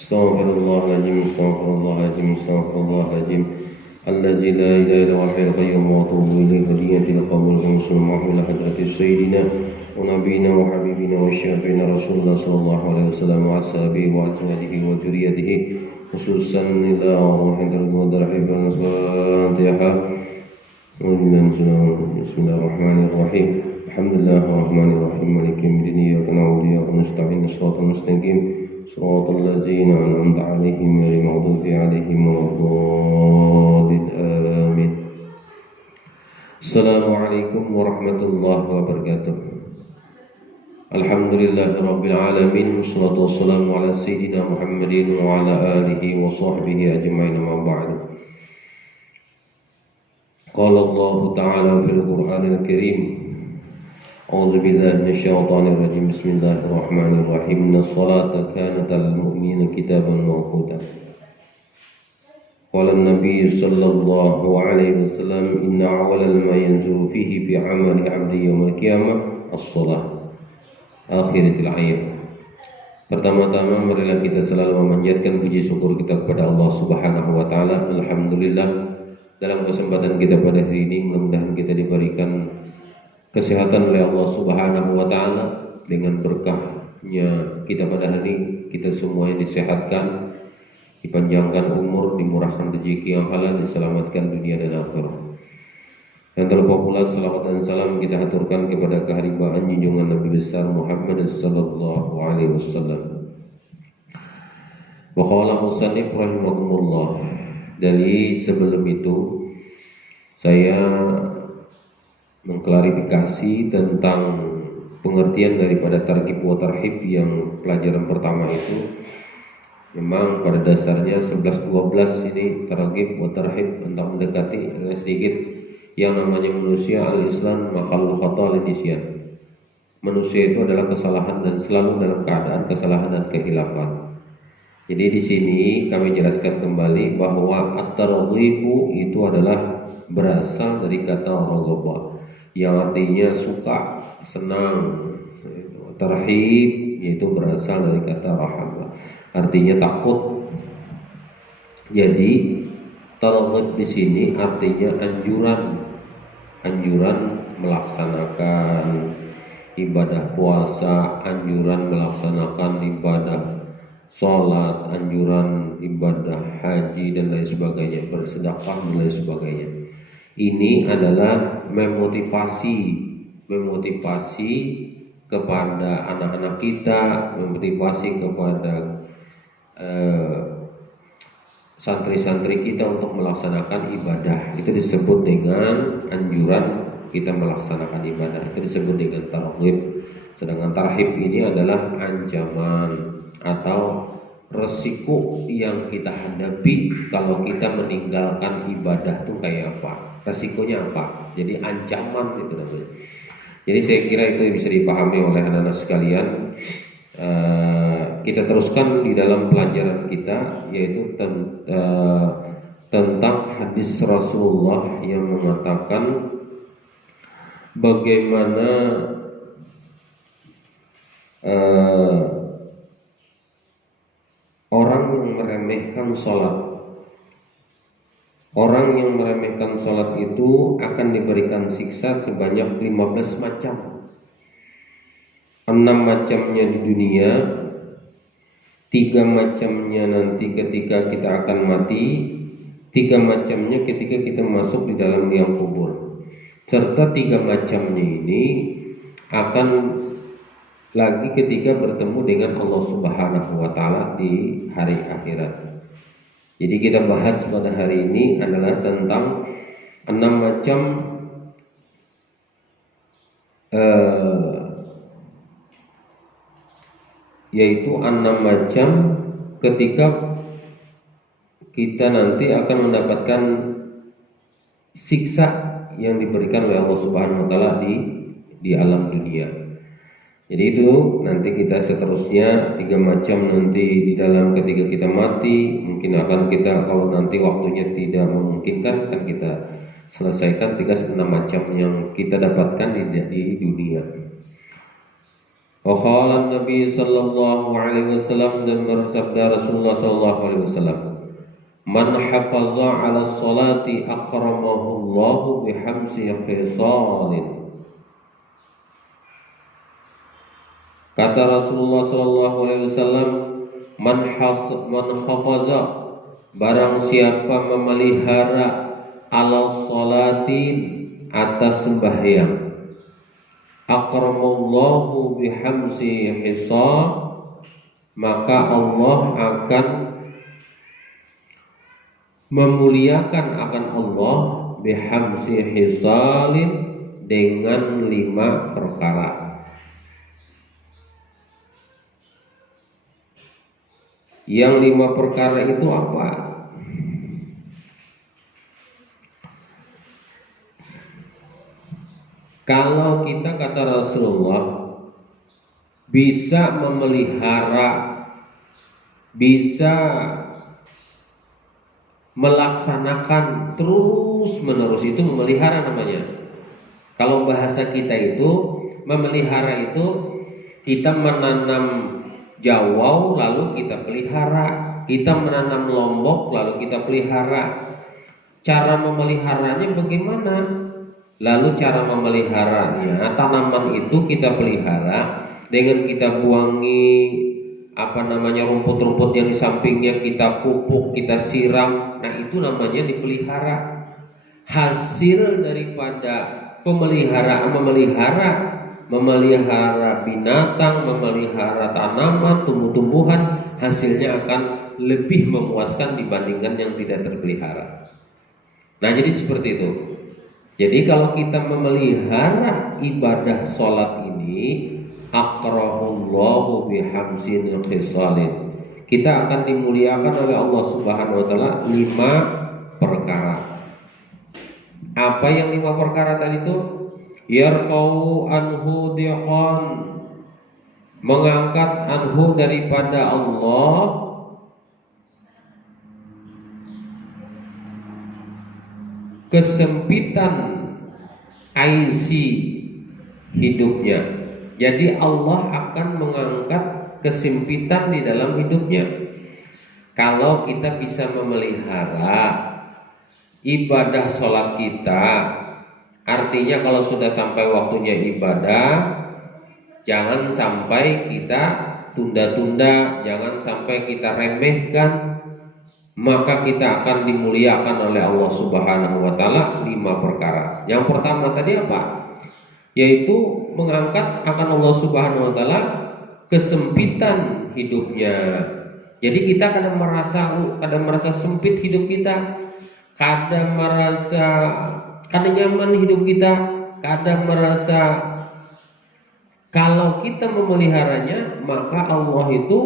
Astaghfirullahaladzim, astaghfirullahaladzim, astaghfirullahaladzim. Allazi la ilaha illa huwal hayyul qayyum wa atubu ilaihi hadiyatil qabul wa muslimu ila hadrati sayyidina wa nabiyina wa habibina wa syafiina rasulullah sallallahu alaihi wasallam wa ashabihi wa azwajihi wa dzurriyyatihi khususan ila ruhil mudarrib al-Fatihah. Bismillahirrahmanirrahim. Alhamdulillahirrahmanirrahim. Maliki yaumiddin. Iyyaka na'budu wa iyyaka nasta'in. Shiratal mustaqim. Shiratal ladzina an'amta 'alaihim ghairil maghdubi 'alaihim waladdallin. Amin. Assalamualaikum warahmatullahi wabarakatuh. Alhamdulillahirabbil alamin. Wassalatu wassalamu ala sayyidina Muhammadin wa ala alihi wa sahbihi ajma'in. Amma ba'du. Qala Allah Ta'ala fil Qur'anil Karim. A'udzu billahi minasyaitonir rajim. Bismillahirrahmanirrahim. Innas salata kanat 'alal mu'minina kitaban mawquta. Qala an-nabiy sallallahu alaihi wasallam inna awwalal ma yanzuru fihi fi 'amali 'abdi yaumil qiyamah as-shalah. Akhiratil ayat. Pertama-tama marilah kita selalu memanjatkan puji syukur kita kepada Allah Subhanahu wa taala. Alhamdulillah, dalam kesempatan kita pada hari ini mudah-mudahan kita diberikan kesehatan oleh Allah Subhanahu wa taala. Dengan berkahnya kita pada hari ini kita semuanya disehatkan, dipanjangkan umur, dimurahkan rezeki yang halal, diselamatkan dunia dan akhirat. Yang terlupa pula salawat dan salam kita haturkan kepada keharibaan junjungan Nabi besar Muhammad sallallahu alaihi wasallam. Wa qala musannif rahimakumullah. Dari sebelum itu saya mengklarifikasi tentang pengertian daripada targhib wa tarhib yang pelajaran pertama itu. Memang pada dasarnya 11-12 ini targhib wa tarhib tentang mendekati sedikit yang namanya manusia al-Islam makhluk khata' nisyan. Manusia itu adalah kesalahan dan selalu dalam keadaan kesalahan dan kehilafan. Jadi di sini kami jelaskan kembali bahwa at-targhibu itu adalah berasal dari kata raghaba yang artinya suka, senang. Tarhib yaitu berasal dari kata rahaba, artinya takut. Jadi targhib di sini artinya anjuran melaksanakan ibadah puasa, anjuran melaksanakan ibadah sholat, anjuran ibadah haji dan lain sebagainya, bersedekah dan lain sebagainya. Ini adalah memotivasi kepada anak-anak kita, memotivasi kepada santri-santri kita untuk melaksanakan ibadah. Itu disebut dengan anjuran kita melaksanakan ibadah, itu disebut dengan targhib. Sedangkan tarhib ini adalah ancaman atau resiko yang kita hadapi kalau kita meninggalkan ibadah itu kayak apa, resikonya apa. Jadi ancaman itu namanya. Jadi saya kira itu bisa dipahami oleh anak-anak sekalian. Kita teruskan di dalam pelajaran kita, yaitu tentang hadis Rasulullah yang mengatakan bagaimana orang yang meremehkan sholat. Orang yang meremehkan sholat itu akan diberikan siksa sebanyak 15 macam. 6 macamnya di dunia, 3 macamnya nanti ketika kita akan mati, 3 macamnya ketika kita masuk di dalam liang kubur. Serta 3 macamnya ini akan lagi ketika bertemu dengan Allah Subhanahu wa taala di hari akhirat. Jadi kita bahas pada hari ini adalah tentang 6 macam yaitu 6 macam ketika kita nanti akan mendapatkan siksa yang diberikan oleh Allah Subhanahu wa taala di alam dunia. Jadi itu nanti kita seterusnya 3 macam nanti di dalam ketika kita mati. Mungkin akan kita kalau nanti waktunya tidak memungkinkan akan kita selesaikan 6 macam yang kita dapatkan di dunia. Wa qala Nabi sallallahu alaihi wasallam, dan bersabda Rasulullah sallallahu alaihi wasallam, man hafaza 'ala sholati akramahu Allahu bihamsi khisalin. Kata Rasulullah sallallahu alaihi wasallam, man hafaza, barang siapa memelihara, 'ala sholati, atas sembahyang, akramallahu bihamsi hisab, maka Allah akan memuliakan akan Allah bihamsi hisalin, dengan 5 perkara. Yang 5 perkara itu apa? Kalau kita, kata Rasulullah, bisa memelihara, bisa melaksanakan terus menerus, itu memelihara namanya. Kalau bahasa kita itu memelihara itu kita menanam jawau lalu kita pelihara, kita menanam lombok lalu kita pelihara. Cara memeliharanya bagaimana? Lalu cara memeliharanya, tanaman itu kita pelihara dengan kita buangi rumput-rumput yang di sampingnya, kita pupuk, kita siram. Nah, itu namanya dipelihara. Hasil daripada memelihara binatang, memelihara tanaman, tumbuh-tumbuhan, hasilnya akan lebih memuaskan dibandingkan yang tidak terpelihara. Nah, jadi seperti itu. Jadi kalau kita memelihara ibadah sholat ini, akrahullahu bihamsin khisalin, kita akan dimuliakan oleh Allah Subhanahu wa taala 5 perkara. Apa yang 5 perkara tadi itu? Yarfa'u anhu diqan, mengangkat anhu daripada Allah kesempitan IC hidupnya. Jadi Allah akan mengangkat kesempitan di dalam hidupnya. Kalau kita bisa memelihara ibadah sholat kita, artinya kalau sudah sampai waktunya ibadah, jangan sampai kita tunda-tunda, jangan sampai kita remehkan, maka kita akan dimuliakan oleh Allah Subhanahu wa taala 5 perkara. Yang pertama tadi apa? Yaitu mengangkat akan Allah Subhanahu wa taala kesempitan hidupnya. Jadi kita kadang merasa sempit hidup kita, kadang nyaman hidup kita, kadang merasa. Kalau kita memeliharanya, maka Allah itu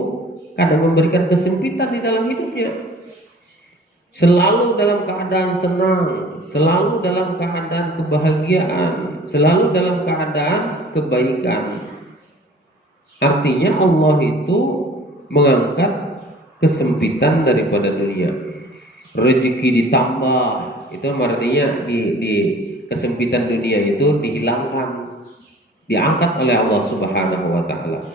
kadang memberikan kesempitan di dalam hidupnya. Selalu dalam keadaan senang, selalu dalam keadaan kebahagiaan, selalu dalam keadaan kebaikan. Artinya Allah itu mengangkat kesempitan daripada dunia. Rezeki ditambah, itu artinya di kesempitan dunia itu dihilangkan, diangkat oleh Allah Subhanahu wa taala.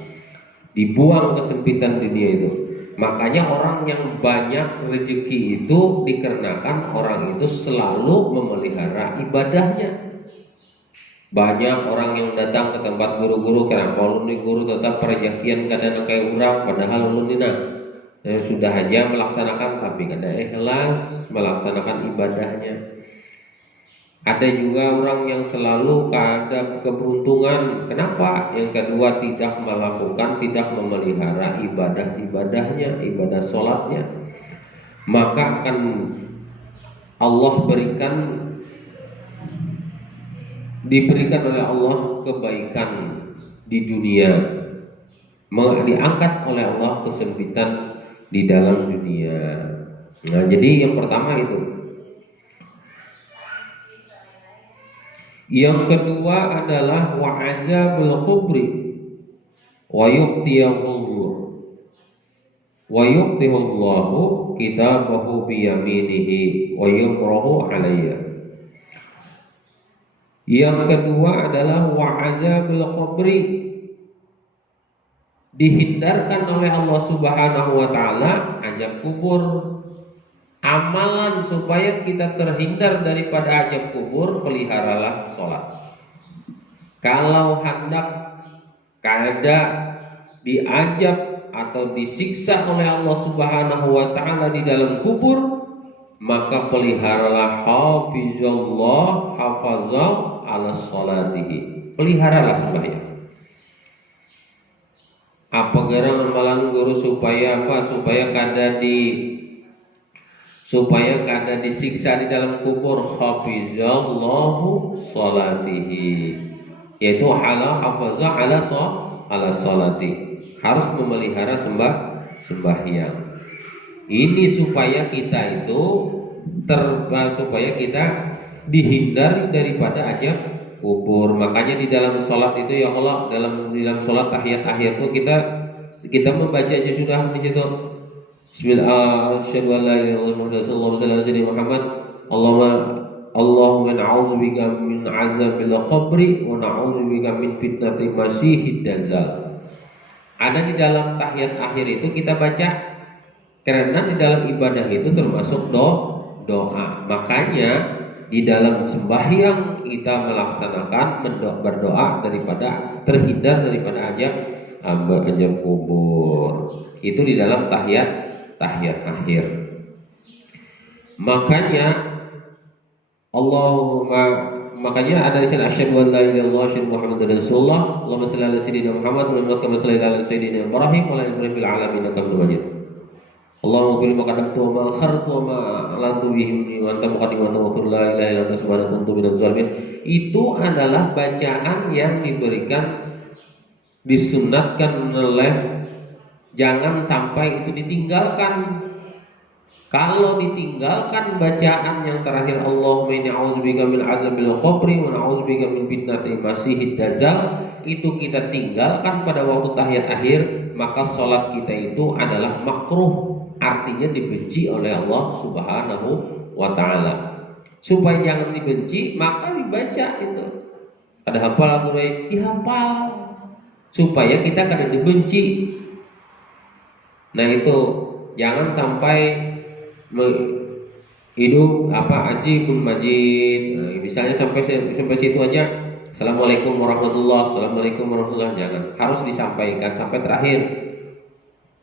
Dibuang kesempitan dunia itu. Makanya orang yang banyak rezeki itu dikarenakan orang itu selalu memelihara ibadahnya. Banyak orang yang datang ke tempat guru-guru, kenapa ulun ni guru tetap perjakian kadang kayak urang, padahal ulun ni sudah aja melaksanakan tapi kada ikhlas melaksanakan ibadahnya. Ada juga orang yang selalu ada keberuntungan. Kenapa? Yang kedua tidak melakukan, tidak memelihara ibadahnya, ibadah sholatnya. Maka akan Allah diberikan oleh Allah kebaikan di dunia, diangkat oleh Allah kesempitan di dalam dunia. Nah, jadi yang pertama itu. Yang kedua adalah wa'azabul khubri wa yuqtihullahu kitabahu biyaminihi wa yumrahu alayya. Yang kedua adalah wa'azabul khubri, dihindarkan oleh Allah Subhanahu wa taala azab kubur. Amalan supaya kita terhindar daripada azab kubur, peliharalah sholat. Kalau hendak kada diazab atau disiksa oleh Allah Subhanahu wa taala di dalam kubur, maka peliharalah hafizallah hafazah ala sholatihi. Peliharalah sembahyang. Apa gerang amalan guru supaya apa? Supaya kada disiksa di dalam kubur, hafizallahu sholatihi, yaitu hafazah ala sholati, harus memelihara sembahyang. Ini supaya kita itu supaya kita dihindari daripada azab kubur. Makanya di dalam sholat itu ya Allah, di dalam sholat tahiyat akhir itu kita membaca aja sudah di situ. Bismillah, asyhadu an la ilaha illallah sallallahu alaihi Muhammad. Allahumma na'udzubika min azabil qabri wa na'udzubika min fitnatil masiihid dajjal. Ada di dalam tahiyat akhir itu kita baca, karena di dalam ibadah itu termasuk doa. Makanya di dalam sembahyang kita melaksanakan berdoa daripada terhindar daripada azab kubur. Itu di dalam tahiyat akhir. Makanya ada di sini asyhadu an la ilaha illallah asyhadu Muhammadar Rasulullah. Allahumma shalli ala sayyidina Muhammad wa ala sayyidina ala sayyidina Ibrahim wa ala Ibrahim fil alamin innaka Hamidum Majid. Allahumma qul ma qadamtu wa ma akhartu wa ma alantu bihi wa anta muqaddim wa akhir la ilaha illa anta subhanaka kuntu minaz zalimin. Itu adalah bacaan yang disunatkan oleh, jangan sampai itu ditinggalkan. Kalau ditinggalkan bacaan yang terakhir Allahumma inni a'udzubika min azabil qabri wa a'udzubika min fitnatil masiihid dajjal, itu kita tinggalkan pada waktu tahiyat akhir, maka sholat kita itu adalah makruh, artinya dibenci oleh Allah Subhanahu wa taala. Supaya jangan dibenci, maka dibaca itu. Ada hafal lagu dihafal supaya kita kada dibenci. Nah itu jangan sampai hidup ajibun majid. Nah, misalnya sampai situ aja, assalamualaikum warahmatullah, jangan, harus disampaikan sampai terakhir,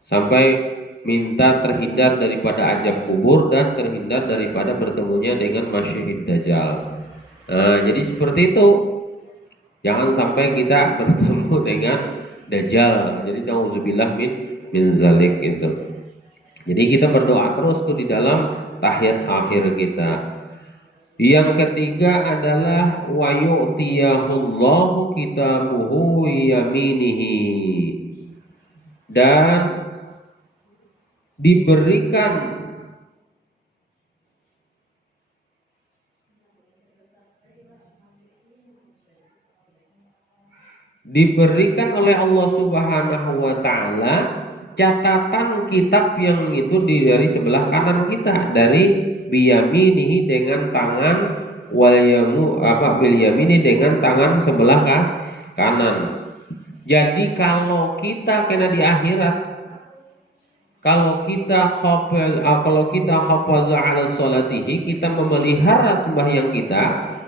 sampai minta terhindar daripada azab kubur dan terhindar daripada bertemunya dengan Masiihid Dajjal. Nah, jadi seperti itu, jangan sampai kita bertemu dengan Dajjal. Jadi nauzubillah min zalik gitu. Jadi kita berdoa terus tuh di dalam tahiyat akhir kita. Yang ketiga adalah wa yu'tiyahullahu kitabuhu yaminihi, dan diberikan oleh Allah Subhanahu wa taala catatan kitab yang itu dari sebelah kanan kita, dari biyaminihi dengan tangan, bil yamini dengan tangan sebelah kanan. Jadi kalau kita kena di akhirat, kalau kita hafaza ala sholatihi, kita memelihara sembahyang kita,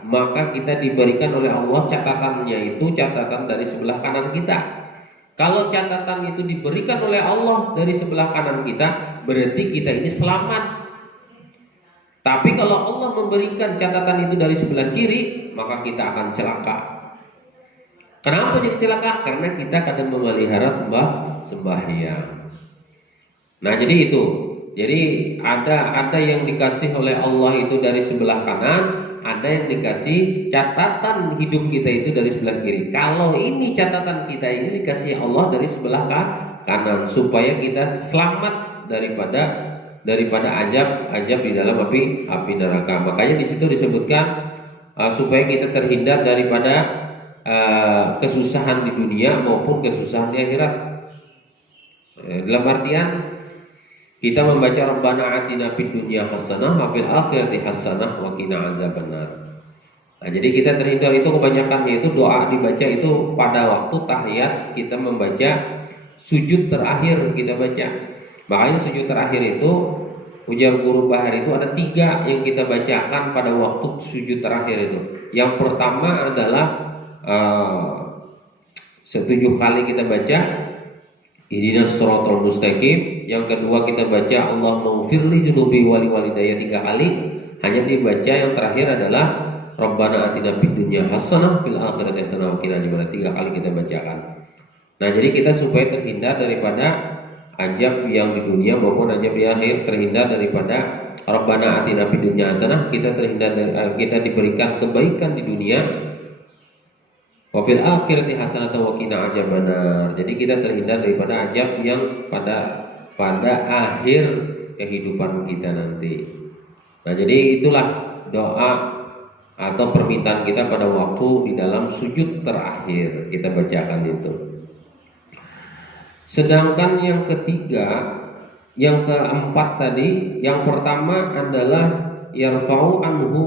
maka kita diberikan oleh Allah catatannya itu catatan dari sebelah kanan kita. Kalau catatan itu diberikan oleh Allah dari sebelah kanan kita, berarti kita ini selamat. Tapi kalau Allah memberikan catatan itu dari sebelah kiri, maka kita akan celaka. Kenapa jadi celaka? Karena kita kadang memelihara sembahyang. Nah, jadi itu. Jadi ada yang dikasih oleh Allah itu dari sebelah kanan, ada yang dikasih catatan hidup kita itu dari sebelah kiri. Kalau ini catatan kita ini dikasih Allah dari sebelah kanan, supaya kita selamat daripada azab di dalam api neraka. Makanya di situ disebutkan supaya kita terhindar daripada kesusahan di dunia maupun kesusahan di akhirat. Dalam artian kita membaca Rabbana atina fid dunya hasanah wa fil akhirati hasanah wa qina azabannar. Nah, jadi kita terhindar itu kebanyakannya itu doa dibaca itu pada waktu tahiyat, kita membaca sujud terakhir kita baca. Makanya sujud terakhir itu, ujar guru Bahari, itu ada 3 yang kita bacakan pada waktu sujud terakhir itu. Yang pertama adalah 7 kali kita baca ihdinas shiratal mustaqim. Yang kedua kita baca Allahumma ghfirli dzunubi wali walidayya 3 kali. Hanya dibaca yang terakhir adalah Rabbana atina fid dunya hasanah fil akhirati hasanah wa qina adzabannar. 3 kali kita bacakan. Nah, jadi kita supaya terhindar daripada ajab yang di dunia maupun ajab di akhir, terhindar daripada Rabbana atina fid dunya hasanah, kita terhindar kita diberikan kebaikan di dunia, wa fil akhirati hasanah wa qina adzabannar. Jadi kita terhindar daripada ajab yang pada akhir kehidupan kita nanti. Nah, jadi itulah doa atau permintaan kita pada waktu di dalam sujud terakhir kita bacakan itu. Sedangkan yang ketiga, yang keempat tadi, yang pertama adalah yarfa'u anhu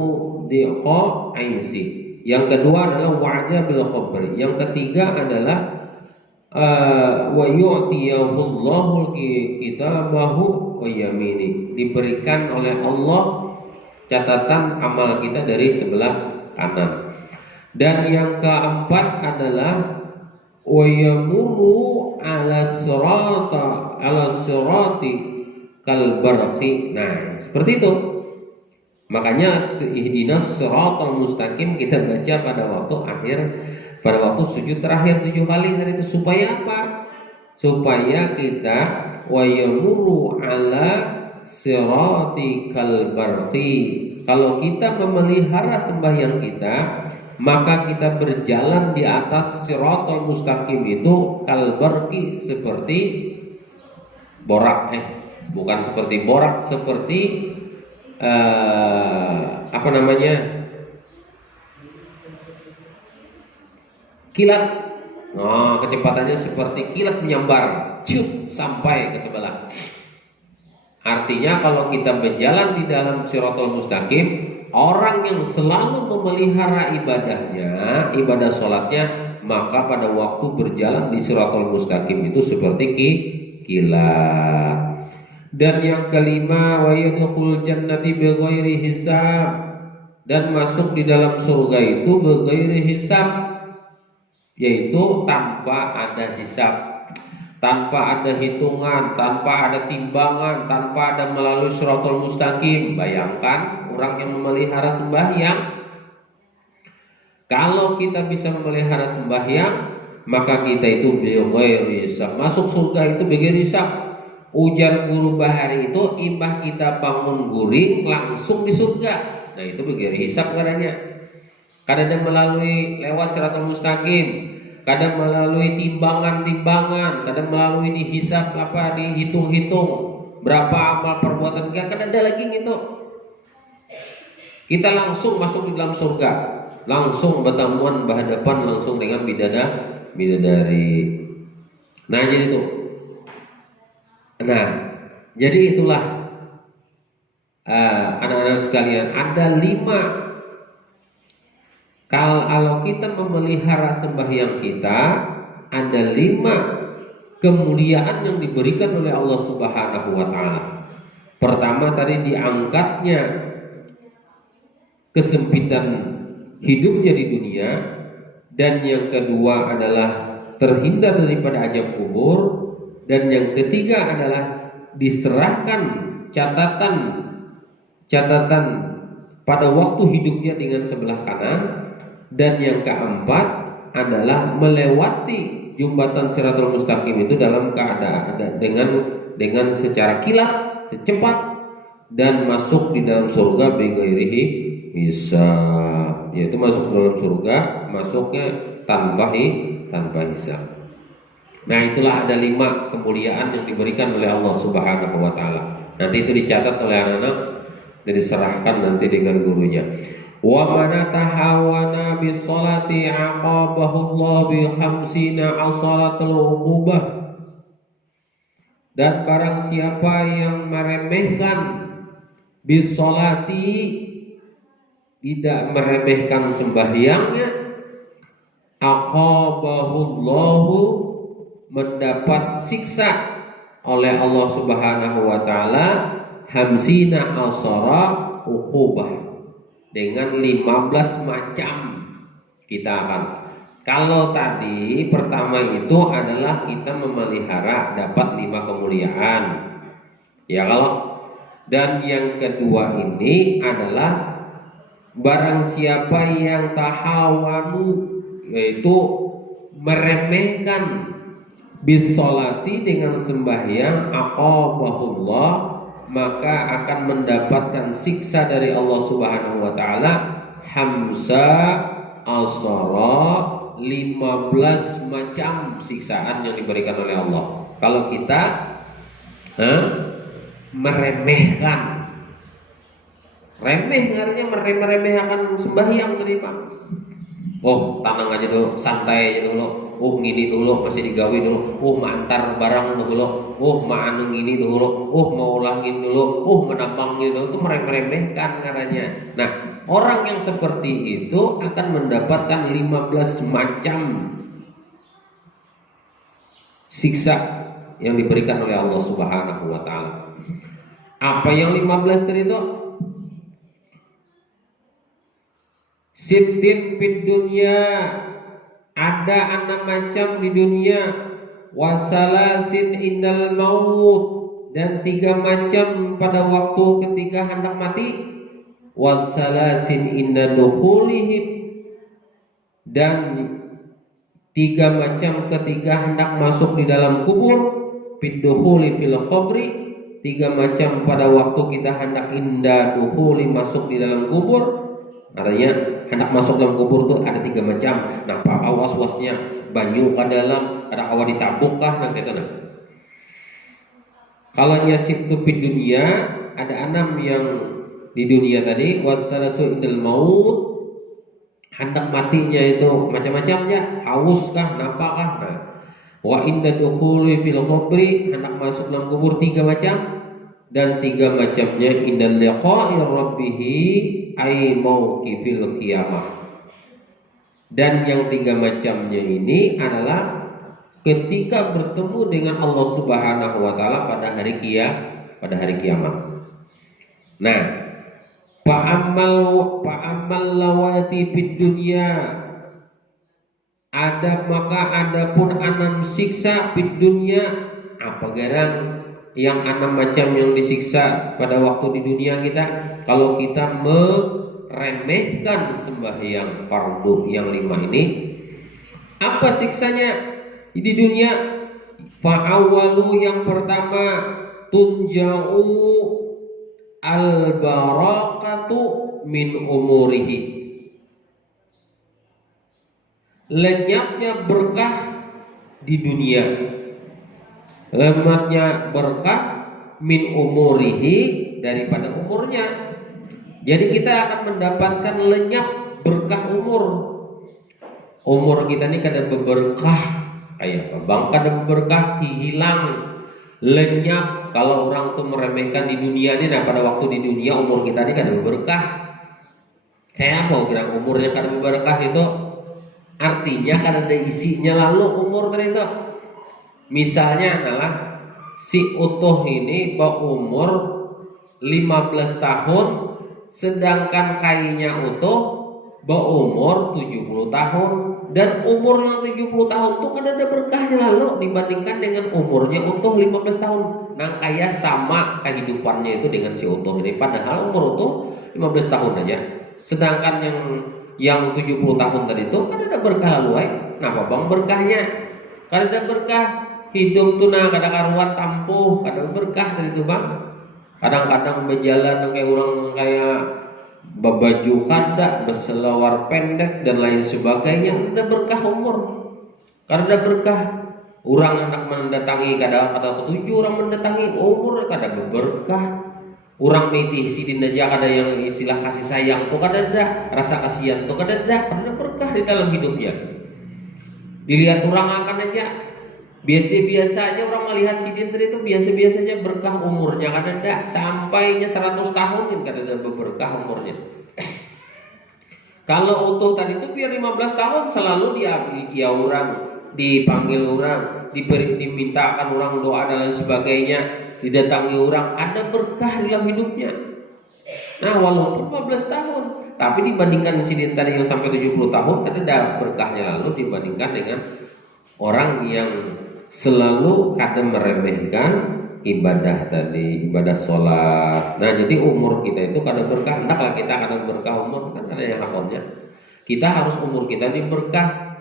diqa aisi. Yang kedua adalah wa'ja bil khabri. Yang ketiga adalah wa yu'tiyahu Allahu kitabahu wa yamini. Diberikan oleh Allah catatan amal kita dari sebelah kanan. Dan yang keempat adalah wa yamurru ala sirati kal barqi. Nah, seperti itu. Makanya ihdinas shiratal mustaqim kita baca pada waktu akhir, pada waktu sujud terakhir 7 kali tadi itu. Supaya apa? Supaya kita wa yamurru ala sirati kal barqi. Kalau kita memelihara sembahyang kita, maka kita berjalan di atas shiratal mustaqim itu kal barqi, seperti borak, bukan seperti borak, seperti kilat. Kecepatannya seperti kilat menyambar, ciup sampai ke sebelah. Artinya kalau kita berjalan di dalam shiratal mustaqim, orang yang selalu memelihara ibadahnya, ibadah sholatnya, maka pada waktu berjalan di shiratal mustaqim itu seperti kilat. Dan yang kelima, wa yadkhul jannati bighairi hisab, dan masuk di dalam surga itu bighairi hisab, yaitu tanpa ada hisab, tanpa ada hitungan, tanpa ada timbangan, tanpa ada melalui shiratal mustaqim. Bayangkan orang yang memelihara sembahyang, kalau kita bisa memelihara sembahyang, maka kita itu bighairi hisab, masuk surga itu bighairi hisab. Ujar guru Bahari itu, imbah kita bangun guring langsung di surga. Nah, itu bighairi hisab katanya. Kadang melalui lewat shiratal mustaqim, kadang melalui timbangan-timbangan, kadang melalui dihisab, dihitung-hitung berapa amal perbuatan kita, kadang ada lagi gitu. Kita langsung masuk di dalam surga, langsung bertemuan berhadapan langsung dengan bidadari. Nah, jadi itu. Nah, jadi itulah anak-anak sekalian, ada 5. Kalau kita memelihara sembahyang kita, ada 5 kemuliaan yang diberikan oleh Allah Subhanahu wa Ta'ala. Pertama tadi diangkatnya kesempitan hidupnya di dunia, dan yang kedua adalah terhindar daripada azab kubur, dan yang ketiga adalah diserahkan catatan pada waktu hidupnya dengan sebelah kanan, dan yang keempat adalah melewati jembatan shiratal mustaqim itu dalam keadaan dengan secara kilat, cepat, dan masuk di dalam surga bighairi hisab, yaitu masuk dalam surga masuknya tanpa hisab. Nah, itulah ada 5 kemuliaan yang diberikan oleh Allah Subhanahu wa Ta'ala. Nanti itu dicatat oleh anak-anak dan diserahkan nanti dengan gurunya. Wa man tahawana bis salati aqabahu Allah bi 50 asaratul uqubah. Dan barang siapa yang meremehkan bis salati, tidak meremehkan sembahyangnya, aqabahu Allah mendapat siksa oleh Allah Subhanahu wa taala hamsina asara uqubah, dengan 15 macam kita akan. Kalau tadi pertama itu adalah kita memelihara dapat 5 kemuliaan. Ya kalau. Dan yang kedua ini adalah barang siapa yang tahawanu, yaitu meremehkan bisolati dengan sembahyang, aqabahullah, maka akan mendapatkan siksa dari Allah Subhanahu wa taala hamsa asara, 15 macam siksaan yang diberikan oleh Allah kalau kita meremehkan. Remeh artinya meremehkan sembahyang tadi Pak. Oh tenang aja dulu, santai aja dulu. Ngini dulu, masih digawe dulu. Mantar barang dulu. Anu ngini dulu. Mau ulangin dulu. Menambangin dulu. Itu meremehkan caranya. Nah, orang yang seperti itu akan mendapatkan 15 macam siksa yang diberikan oleh Allah Subhanahu wa taala. Apa yang 15 tadi itu? Sittin fid dunya, ada 6 macam di dunia, wasalasin indal maut, dan 3 macam pada waktu ketika hendak mati, wasalasin inda dukhulihim, dan 3 macam ketika hendak masuk di dalam kubur, fid dukhuli fil qabri, 3 macam pada waktu kita hendak inda dukhuli masuk di dalam kubur. Artinya hendak masuk dalam kubur tuh ada 3 macam. Nah, Pak awas-wasnya banyu ke dalam, ada awa ditabuk kah nah gitu nah. Kalau yasib tu fid dunia, ada 6 yang di dunia tadi, wasalasu indal maut, hendak matinya itu macam-macamnya, haus kah, napa kah. Nah, wa inda dukhuli fil qabri, hendak masuk dalam kubur 3 macam, dan 3 macamnya indal liqa'i rabbihi ay mauqifil qiyamah. Dan yang 3 macamnya ini adalah ketika bertemu dengan Allah Subhanahu wa taala pada hari kiamat. Nah, fa'ammal lawati fid dunya, adapun 6 siksa fid dunya, apa garang yang 6 macam yang disiksa pada waktu di dunia kita kalau kita meremehkan sembahyang fardu yang 5 ini. Apa siksanya di dunia? Fa'awalu, yang pertama, tunja'u al-barakatu min umurihi, lenyapnya berkah di dunia. Lematnya berkah min umurihi, daripada umurnya. Jadi kita akan mendapatkan lenyap berkah umur. Umur kita ini kadang berberkah, kayak apa? Bang kadang berkah hilang, lenyap. Kalau orang tuh meremehkan di dunia ini, nah pada waktu di dunia umur kita ini kadang berkah. Kayak apa kira umurnya kadang berkah itu? Artinya kadang ada isinya lalu umur tadi itu. Misalnya adalah si utuh ini berumur 15 tahun, sedangkan kainya utuh berumur 70 tahun. Dan umur yang 70 tahun itu kan ada berkahnya lalu dibandingkan dengan umurnya utuh 15 tahun. Nah kayak sama kehidupannya itu dengan si utuh ini. Padahal umur utuh 15 tahun aja. Sedangkan yang 70 tahun tadi itu kan ada berkah lalu. Kenapa bang berkahnya? Kan ada berkah. Hidup tuh nah kadang-kadang tampuh, kadang berkah dari itu bang. Kadang-kadang berjalan kayak orang kayak babaju kada, berselawar pendek dan lain sebagainya, udah berkah umur. Karena ada berkah. Orang anak mendatangi kadang-kadang 7 orang mendatangi umur kada berkah. Orang meti sidin aja kada yang istilah kasih sayang tuh kada ada, rasa kasihan tuh kada ada, karena berkah di dalam hidupnya. Dilihat orang akan aja biasa-biasa aja, orang melihat sidin tadi itu biasa-biasa aja, berkah umurnya kan ada, sampainya 100 tahun kan ada berkah umurnya. Kalau utuh tadi itu biar 15 tahun selalu diambil orang, dipanggil orang, dimintakan orang doa dan lain sebagainya, didatangi orang, ada berkah dalam hidupnya. Nah, walaupun 15 tahun, tapi dibandingkan insident tadi yang sampai 70 tahun, kan ada berkahnya lalu dibandingkan dengan orang yang selalu kadang meremehkan ibadah tadi, ibadah sholat. Nah, jadi umur kita itu kadang berkah. Hendaklah kita kadang berkah umur, kan ada yang akhirnya. Kita harus umur kita diberkah,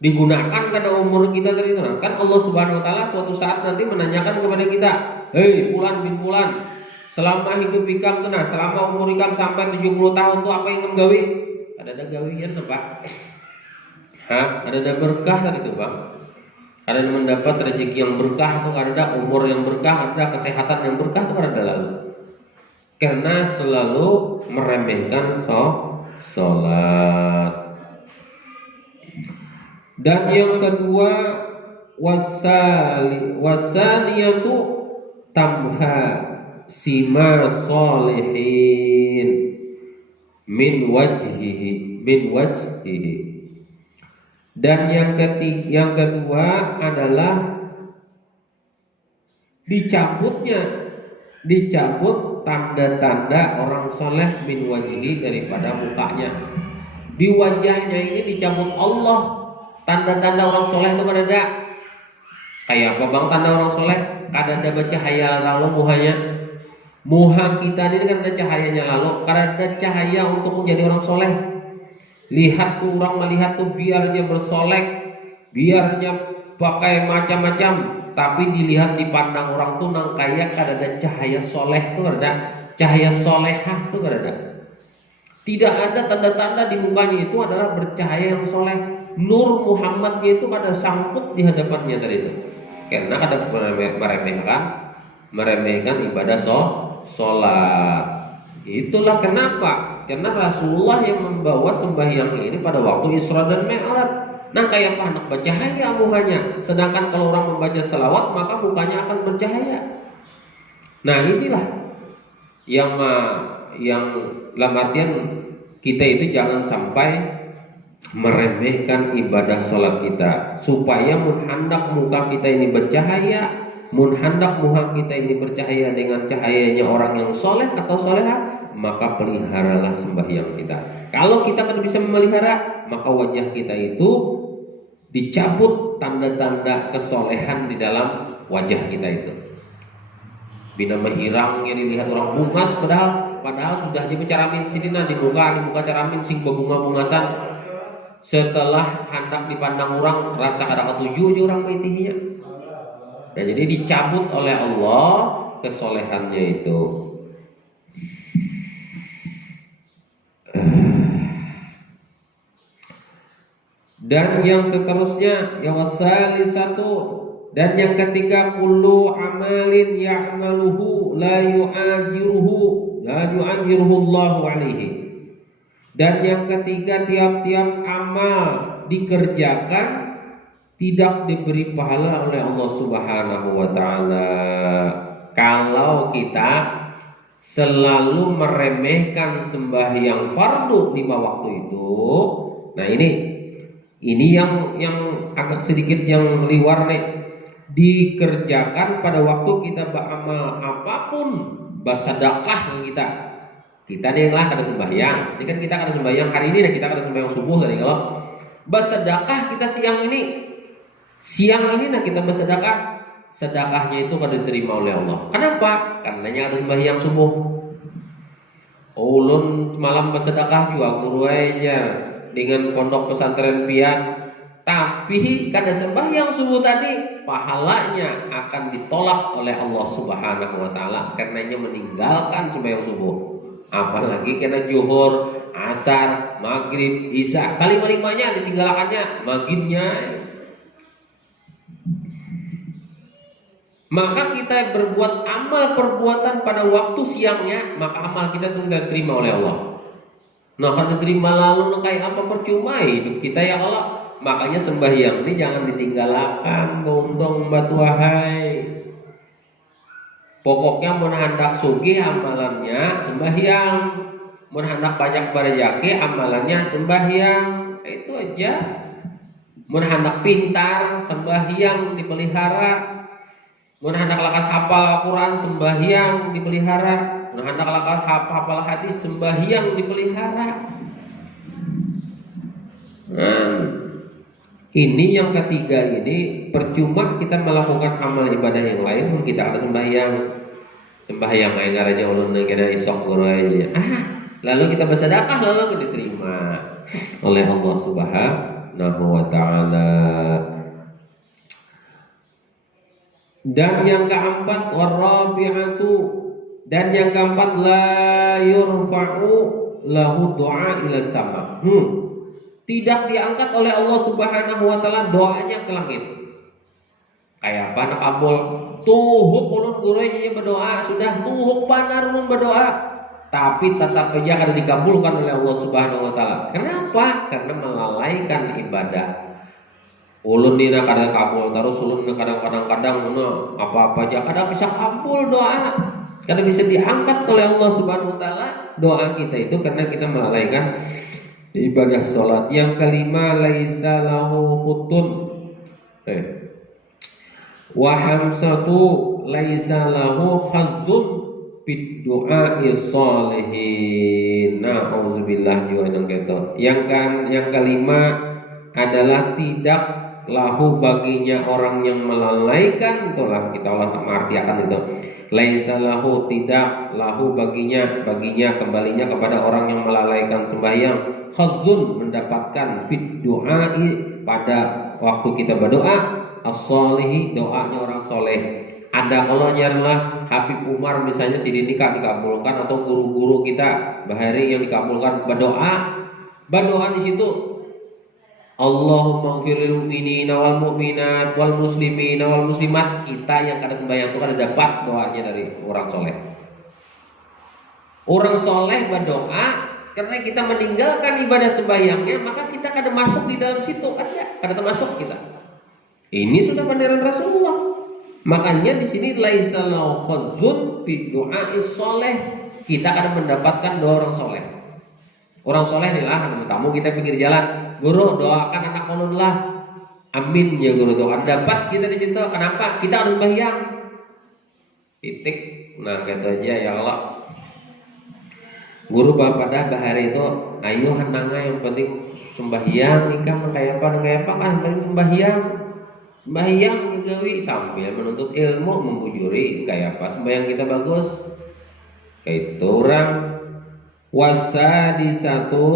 digunakan karena umur kita tadi itu. Kan Allah Subhanahu Wa Taala suatu saat nanti menanyakan kepada kita, hei Fulan bin Fulan, selama hidup ikam tuh, nah selama umur ikam sampai 70 tahun tuh apa yang kamu gawe? Ada gawian apa? Ada berkah tadi tuh bang. Ada mendapat rezeki yang berkah tuh, ada umur yang berkah, ada kesehatan yang berkah tuh ada lalu. Karena selalu meremehkan sholat. Dan yang kedua wasaniyatu tamha sima solihin min wajhihi. Dan yang kedua adalah dicabut tanda-tanda orang soleh min wajhihi, daripada mukanya. Di wajahnya ini dicabut Allah. Tanda-tanda orang soleh itu kan ada. Kayak apa bang tanda orang soleh? Kadang ada bercahaya lalu muhanya. Muha kita ini kan ada cahayanya lalu. Kadang ada cahaya untuk menjadi orang soleh. Lihat tuh orang melihat tuh biarnya bersolek, biarnya pakai macam-macam, tapi dilihat dipandang orang tuh nang kayak kadang ada cahaya soleh tuh ada. Cahaya solehah tuh ada. Tidak ada tanda-tanda di mukanya itu adalah bercahaya yang soleh. Nur Muhammadnya itu kada sangkut di hadapannya tadi itu. Karena kada meremehkan ibadah sholat. Itulah kenapa. Karena Rasulullah yang membawa sembahyang ini pada waktu Isra dan Mi'raj. Nah kayak apa? Anak bercahaya mukanya. Sedangkan kalau orang membaca selawat maka mukanya akan bercahaya. Nah inilah yang dalam artian kita itu jangan sampai meremehkan ibadah sholat kita, supaya hendak muka kita ini bercahaya, hendak muka kita ini bercahaya dengan cahayanya orang yang soleh atau soleha, maka peliharalah sembahyang kita. Kalau kita kan bisa memelihara, maka wajah kita itu dicabut tanda-tanda kesolehan di dalam wajah kita itu. Bina mahirang yang dilihat orang bungas, padahal sudah jadi caramin sini nah di muka caramin sing berbunga-bungasan. Setelah hendak dipandang orang rasa kada ketujuh aja orang mentihinya. Dan jadi dicabut oleh Allah kesolehannya itu. Dan yang seterusnya ya wasali satu, dan yang ketiga kullu amalin ya'maluhu la yu'ajiruhu Allahu alaihi. Dan yang ketiga, tiap-tiap amal dikerjakan tidak diberi pahala oleh Allah Subhanahu wa taala. Kalau kita selalu meremehkan sembahyang fardu 5 waktu itu. Nah, ini yang agak sedikit yang liwar nih. Dikerjakan pada waktu kita beramal apapun, bersedekah kita nih lah kada sembahyang. Ini kan kita kada sembahyang hari ini dan kita kada sembahyang subuh tadi. Kalau bersedekah kita siang ini nah kita bersedekah, sedekahnya itu kada diterima oleh Allah. Kenapa? Karenanya ada sembahyang subuh. Ulun malam bersedekah juga guru aja dengan pondok pesantren pian. Tapi kada sembahyang subuh tadi, pahalanya akan ditolak oleh Allah Subhanahu wa taala karenanya meninggalkan sembahyang subuh. Apalagi kena zuhur, asar, maghrib, isya, kali limanya ditinggalkannya maghribnya. Maka kita berbuat amal perbuatan pada waktu siangnya, maka amal kita itu tidak diterima oleh Allah. Nah kalau diterima lalu kayak apa percuma hidup kita ya Allah. Makanya sembahyang ini jangan ditinggalkan, bontong batu wahai. Pokoknya mun hendak sugih amalannya sembahyang, mun hendak banyak berjaki amalannya sembahyang. Itu aja. Mun hendak pintar sembahyang dipelihara, mun hendak lakas hafal Al-Quran sembahyang dipelihara, mun hendak lakas hafal hadis sembahyang dipelihara. Nah, ini yang ketiga ini percuma kita melakukan amal ibadah yang lain pun kita ada sembahyang aja aja ulun kena isok aja. Lalu kita bersedekah lalu diterima oleh Allah Subhanahu wa taala. Dan yang keempat warabi'atu, dan yang keempat la yurfa'u lahu du'a ila sama. Tidak diangkat oleh Allah Subhanahu wa taala doanya ke langit. Kayak apa nak kabul? Tuhuk ulun gurenya berdoa, sudah tuhuk banar ulun berdoa, tapi tetap saja kada dikabulkan oleh Allah Subhanahu wa taala. Kenapa? Karena melalaikan ibadah. Ulun dina kada kabul, terus ulun kadang-kadang apa-apa aja kada bisa kabul doa. Kada bisa diangkat oleh Allah Subhanahu wa taala doa kita itu karena kita melalaikan ibadah sholat. Yang kelima laisa lahu khutun wa hamsatu laisa lahu hazzun bid du'a'i sholihin. Nauzubillah yang kelima adalah tidak lahu baginya orang yang melalaikan, itulah kita mengartikan itu. Laisa lahu tidak lahu baginya kembalinya kepada orang yang melalaikan sembahyang khazun mendapatkan fit du'ai pada waktu kita berdoa as-sholihi doanya orang soleh. Ada kalau nyarlah Habib Umar misalnya si nikah dikabulkan atau guru-guru kita bahari yang dikabulkan berdoa di situ Allahumma ighfir lil mu'minina wal mu'minat wal muslimina wal muslimat. Kita yang kada sembahyang itu kada dapat doanya dari orang soleh. Orang soleh berdoa karena kita meninggalkan ibadah sembahyangnya, maka kita kada masuk di dalam situ, kada termasuk kita. Ini sudah pandaran Rasulullah. Makanya di sini laisa lahu khazzun fi du'a'is soleh. Kita akan mendapatkan doa orang soleh. Orang soleh inilah tamu kita pinggir jalan, guru doakan anak ulun lah, amin ya guru doa. Dapat kita di situ. Kenapa? Kita harus sembahyang. Titik. Nah gitu aja ya Allah. Guru bapak dah bahari itu, ayo hananga yang penting sembahyang nikah kayak apa kan penting sembahyang gawi sambil menuntut ilmu membujuri kayak apa sembahyang kita bagus. Kayak itu orang wasadisatu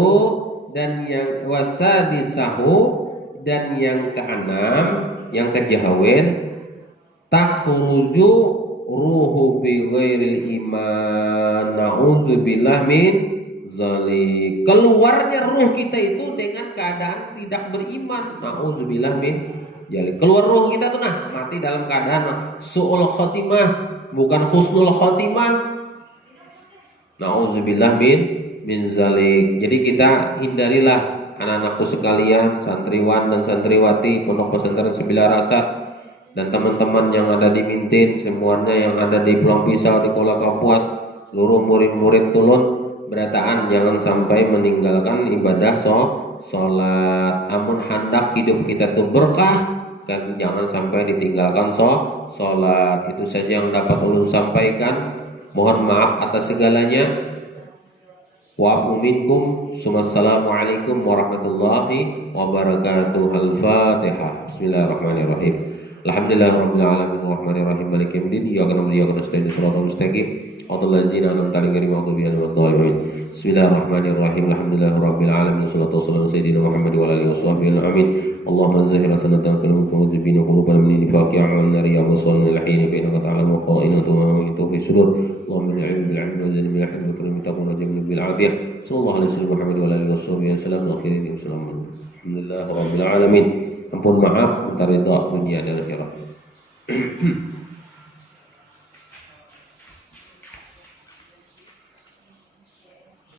dan yang wasadisahu dan yang keenam yang kejahawin takhruju ruhu bi ghairil iman na'udzubillah min zalik. Keluarnya ruh kita itu dengan keadaan tidak beriman. Na'udzubillah min zalik. Keluar ruh kita tuh mati dalam keadaan su'ul khotimah, bukan husnul khotimah. Na'udzubillah min zalik. Jadi kita hindarilah anak-anakku sekalian, santriwan dan santriwati Pondok Pesantren Sembilan Rasa dan teman-teman yang ada di Mintin, semuanya yang ada di Pulang Pisau, di Kuala Kapuas, seluruh murid-murid tulun berataan jangan sampai meninggalkan ibadah sholat. Amun hendak hidup kita tuh berkah kan jangan sampai ditinggalkan sholat. Itu saja yang dapat ulun sampaikan. Mohon maaf atas segalanya. Wa'afu minkum. Assalamualaikum warahmatullahi wabarakatuh. Al-Fatihah. Bismillahirrahmanirrahim. Alhamdulillahirabbil alamin arrahmanir rahim maliki yaumiddin. Iyyaka na'budu wa iyyaka nasta'in. Shiratal mustaqim. Shiratal ladzina an'amta 'alaihim ghairil maghdubi 'alaihim waladdallin. Bismillahirrahmanirrahim. Alhamdulillahirabbil alamin. Wassalatu wassalamu ala sayyidina Muhammad wa ala alihi washabbihi amin. Allahumma zahir sanatan qulubukum muzibina qulubana min nifaqi a'malna riya wa sallallahu alaihi wa innaka ta'lamu kha'inatu ma fi sudur. Allahumma inna bil 'ilmi wa zidni bil 'ilmi wa karim taquna jamil bil 'afiyah. Sallallahu alaihi wasallam Muhammad wa ala alihi washabbihi wasallam. Akhirin alhamdulillahirabbil alamin. Ampun maaf, minta ridha dunia dan akhirat.